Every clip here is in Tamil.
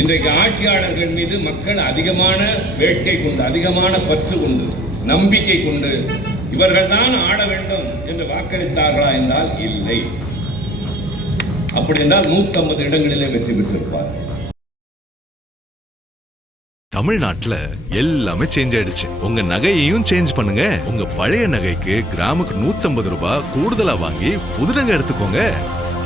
இன்றைக்கு ஆட்சியாளர்கள் மீது மக்கள் அதிகமான வேட்கை கொண்டு, அதிகமான பற்று கொண்டு, நம்பிக்கை கொண்டு இவர்கள்தான் ஆள வேண்டும் என்று வாக்களித்தார்களா என்றால் இல்லை. அப்படி என்றால் 150 இடங்களிலே வெற்றி பெற்றிருப்பார்கள். தமிழ்நாட்டுல எல்லாமே சேஞ்ச் ஆயிடுச்சு. உங்க நகையையும் சேஞ்ச் பண்ணுங்க. உங்க பழைய நகைக்கு கிராமுக்கு 150 ரூபாய் கூடுதலா வாங்கி புது நகை எடுத்துக்கோங்க.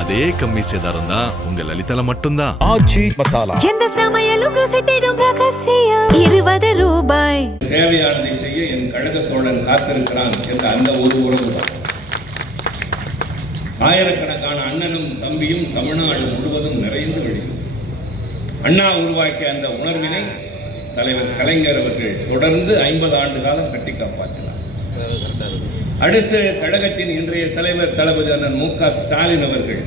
அதே கம்மி சேதாரம் தான் உங்க லலிதால மட்டும்தான். ஆச்சி மசாலா, எந்த சமையலும் ருசி தேடும் ரகசியம் 20 ரூபாய். தேவையானதை செய்ய என் கழக தோழன் காத்திருக்கிறான் என்ற அந்த ஒரு உறவு தான். ஆயிரக்கணக்கான அண்ணனும் தம்பியும் தமிழ்நாடு முழுவதும் நிறைந்து விழும். அண்ணா உருவாக்கிய அந்த உணர்வினை தலைவர் கலைஞர் அவர்கள் தொடர்ந்து 50 ஆண்டு காலம் கட்டி காப்பாற்றினார். அடுத்து கழகத்தின் இன்றைய தலைவர் தளபதி அண்ணன் மு.க. ஸ்டாலின் அவர்கள்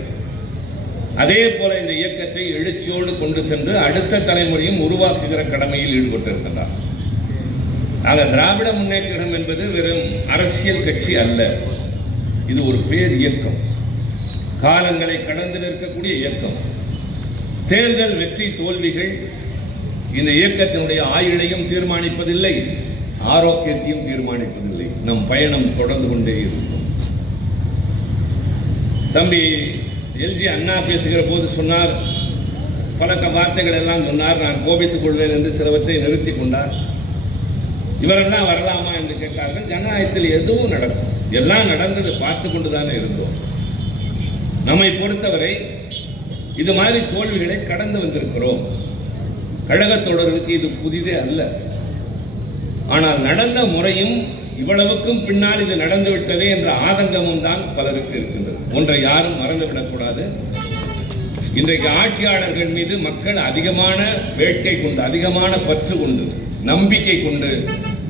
அதே போல இந்த இயக்கத்தை எழுச்சியோடு கொண்டு சென்று அடுத்த தலைமுறையும் உருவாக்குகிற கடமையில் ஈடுபட்டிருக்கிறார். ஆக திராவிட முன்னேற்றம் என்பது வெறும் அரசியல் கட்சி அல்ல, இது ஒரு பேர் இயக்கம், காலங்களை கடந்து நிற்கக்கூடிய இயக்கம். தேர்தல் வெற்றி தோல்விகள் இந்த இயக்கத்தினுடைய ஆயுளையும் தீர்மானிப்பதில்லை, ஆரோக்கியத்தையும் தீர்மானிப்பதில்லை. நம் பயணம் தொடர்ந்து கொண்டே இருக்கும். தம்பி எல்ஜி அண்ணா பேசுகிற போது சொன்னார், பல வார்த்தைகள் எல்லாம் சொன்னார், நான் கோபித்துக் கொள்வேன் என்று சிலவற்றை நிறுத்தி கொண்டார். இவரெல்லாம் வரலாமா என்று கேட்டார்கள். ஜனநாயகத்தில் எதுவும் நடக்கும், எல்லாம் நடந்தது பார்த்து கொண்டுதானே இருந்தோம். நம்மை பொறுத்தவரை இது மாதிரி தோல்விகளை கடந்து வந்திருக்கிறோம். கழகத் தொடருக்கு இது புதிதே அல்ல. ஆனால் நடந்த முறையும் இவ்வளவுக்கும் பின்னால் இது நடந்துவிட்டதே என்ற ஆதங்கமும் தான் பலருக்கு இருக்கின்றது. ஒன்றை யாரும் மறந்துவிடக்கூடாது. இன்றைக்கு ஆட்சியாளர்கள் மீது மக்கள் அதிகமான வேட்கை கொண்டு, அதிகமான பற்று கொண்டு, நம்பிக்கை கொண்டு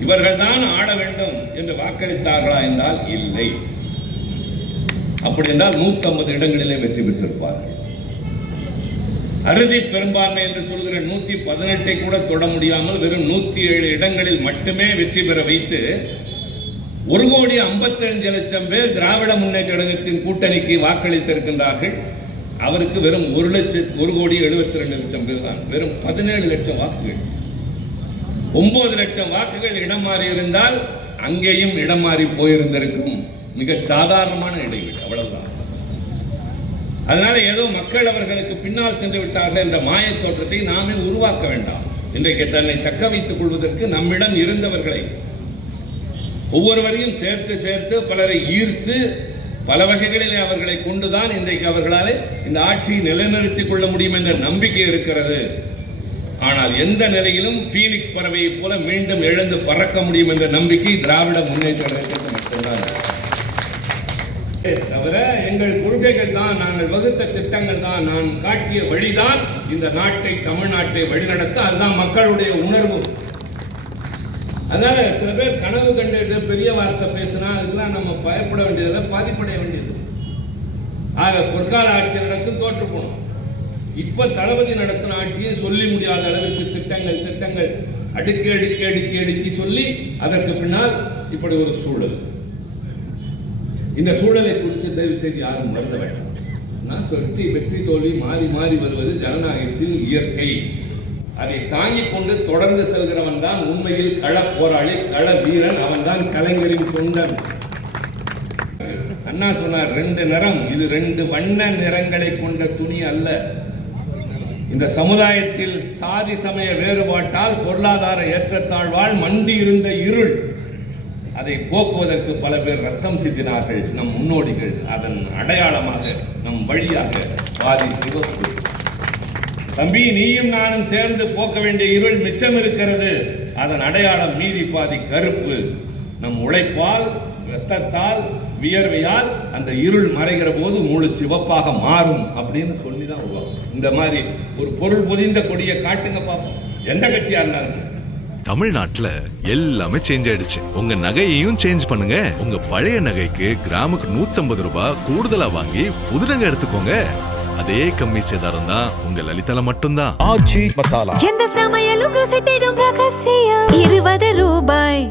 இவர்கள்தான் ஆள வேண்டும் என்று வாக்களித்தார்களா என்றால் இல்லை. அப்படி என்றால் 150 இடங்களிலே வெற்றி பெற்றிருப்பார்கள். அறுதி பெரும்பான்மை என்று சொல்கிற 118 கூட தொட முடியாமல் வெறும் 107 இடங்களில் மட்டுமே வெற்றி பெற வைத்து 1,55,00,000 பேர் திராவிட முன்னேற்ற கழகத்தின் கூட்டணிக்கு வாக்களித்திருக்கின்றார்கள். அவருக்கு வெறும் 1,72,00,000 பேர் தான், வெறும் 17 லட்சம் வாக்குகள். 9 லட்சம் வாக்குகள் இடம் மாறி இருந்தால் அங்கேயும் இடம் மாறி போயிருந்திருக்கும். மிக சாதாரணமான இடைவெளி, அவ்வளவுதான். அதனால ஏதோ மக்கள் அவர்களுக்கு பின்னால் சென்று விட்டார்கள் என்ற மாய தோற்றத்தை நாமே உருவாக்க வேண்டாம். இன்றைக்கு தன்னை தக்க வைத்துக் கொள்வதற்கு நம்மிடம் இருந்தவர்களை ஒவ்வொருவரையும் சேர்த்து சேர்த்து பலரை ஈர்த்து பல வகைகளிலே அவர்களை கொண்டுதான் இன்றைக்கு அவர்களால் இந்த ஆட்சியை நிலைநிறுத்திக் கொள்ள முடியும் என்ற நம்பிக்கை இருக்கிறது. ஆனால் எந்த நிலையிலும் பீனிக்ஸ் பறவையை போல மீண்டும் எழுந்து பறக்க முடியும் என்ற நம்பிக்கை திராவிட முன்னேற்ற கழகத்திற்கு மட்டும்தான். தவிர எங்கள் கொள்கைகள் தான், நாங்கள் வகுத்த திட்டங்கள் தான், நான் காட்டிய வழிதான் இந்த நாட்டை, தமிழ்நாட்டை வழிநடத்த. அதுதான் மக்களுடைய உணர்வு. அதனால சில பேர் கனவு கண்டு பெரிய வார்த்தை பேசினா அதுக்கெல்லாம் நம்ம பயப்பட வேண்டியதில்லை, பாதிப்படைய வேண்டியது. ஆக பொற்கால ஆட்சி நடத்த தோற்று போனோம். இப்ப தளபதி நடத்தின ஆட்சியை சொல்லி முடியாத அளவிற்கு திட்டங்கள் அடுக்கி சொல்லி அதற்கு பின்னால் இப்படி ஒரு சூழல். இந்த சூழலை குறித்து தயவு செய்து யாரும் வருந்த வேண்டாம். நான் வெற்றி தோல்வி மாறி மாறி வருவது ஜனநாயகத்தில் இயற்கை. அதை தாங்கிக் கொண்டு தொடர்ந்து செல்கிறவன் தான் உண்மையில் கள போராளி, கள வீரன். அவன் தான் கலைஞரின் தொண்டன். அண்ணா சொன்னார், 2 நிறம், இது 2 வண்ண நிறங்களை கொண்ட துணி அல்ல. இந்த சமுதாயத்தில் சாதி சமய வேறுபாட்டால், பொருளாதார ஏற்றத்தாழ்வால் மண்டி இருந்த இருள், அதை போக்குவதற்கு பல பேர் ரத்தம் சிந்தினார்கள், நம் முன்னோடிகள். அதன் அடையாளமாக நம் வழியாக பாதி சிவப்பு. தம்பி, நீயும் நானும் சேர்ந்து போக்க வேண்டிய இருள் மிச்சம் இருக்கிறது. அதன் அடையாளம் மீதி பாதி கருப்பு. நம் உழைப்பால், ரத்தத்தால், வியர்வையால் அந்த இருள் மறைகிற போது முழு சிவப்பாக மாறும் அப்படின்னு சொல்லிதான் உருவாகும். இந்த மாதிரி ஒரு பொருள் பொதிந்த கொடியை காட்டுங்க பார்ப்போம், எந்த கட்சியா இருந்தாலும் சரி. தமிழ்நாட்டுல எல்லாமே சேஞ்ச் ஆயிடுச்சு. உங்க நகையையும் சேஞ்ச் பண்ணுங்க. உங்க பழைய நகைக்கு கிராமுக்கு 150 ரூபாய் கூடுதலா வாங்கி புது நகை எடுத்துக்கோங்க. அதே கம்மி சேதாரம் தான் உங்க லலிதால மட்டும்தான். ஆச்சி மசாலா, எந்த சமையலும் ருசி தேடும் ரகசியம் 20 ரூபாய்.